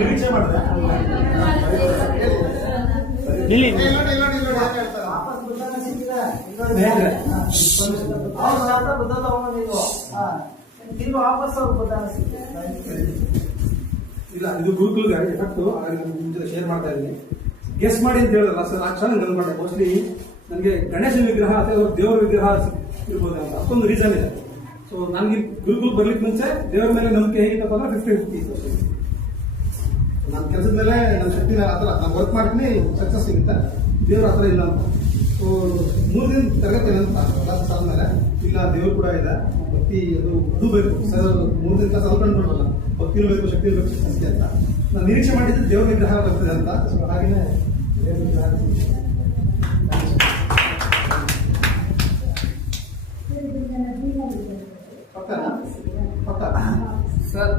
ನಿರೀಕ್ಷೆ ಮಾಡಿದೆ ಇಲ್ಲ. ಇದು ಗುರುಕುಲದ ಎಫೆಕ್ಟ್ ಶೇರ್ ಮಾಡ್ತಾ ಇದ್ದೀನಿ. ಗೆಸ್ ಮಾಡಿ ಅಂತ ಹೇಳಿದ್ರಲ್ಲ ಸರ್, ಆ ಕ್ಷಣ ನೆನ್ಕೊಂಡೆ. ಮೋಸ್ಟ್ಲಿ ನನಗೆ ಗಣೇಶನ ವಿಗ್ರಹ ಅಥವಾ ದೇವರ ವಿಗ್ರಹ ಇರ್ಬೋದು ಅಂತ ಅಷ್ಟೊಂದು ರೀಸನ್ ಇದೆ. ಸೊ ನನಗೆ ಗುರುಕುಲ್ ಬರ್ಲಿಕ್ಕೆ ಮುಂಚೆ ದೇವರ ಮೇಲೆ ನಂಬಿಕೆ ಹೇಗಿತ್ತಪ್ಪ ಅಂದ್ರೆ 50-50. ನನ್ನ ಕೆಲಸದ ಮೇಲೆ ನನ್ನ ಶಕ್ತಿ ಮೇಲೆ ಆ ಥರ ನಾನು ವರ್ಕ್ ಮಾಡ್ತೀನಿ, ಸಕ್ಸಸ್ ಸಿಗುತ್ತೆ. ದೇವ್ರ ಆ ಥರ ಇಲ್ಲ ಅಂತ. ಸೊ 3 ದಿನ ತರಗತಿ ಅಂತ ಕ್ಲಾಸಸ್ ಆದ್ಮೇಲೆ ಇಲ್ಲ ದೇವ್ರು ಕೂಡ ಇದೆ, ಭಕ್ತಿ ಅದು ಬೇಕು ಸರ್. 3 ದಿನ ಕ್ಲಾಸ್ ಅಲ್ಕೊಂಡ್ರಲ್ಲ, ಭಕ್ತಿನೂ ಬೇಕು, ಶಕ್ತಿ ಬೇಕು ಅಷ್ಟೇ ಅಂತ ನಾನು ನಿರೀಕ್ಷೆ ಮಾಡಿದ್ದು ದೇವ್ರ ವಿಗ್ರಹ ಬರ್ತದೆ ಅಂತ. ಸೊ ಹಾಗೇನೆ ದೇವ್ರ ವಿಗ್ರಹ ಪಕ್ಕ ಪಕ್ಕ ಸರ್.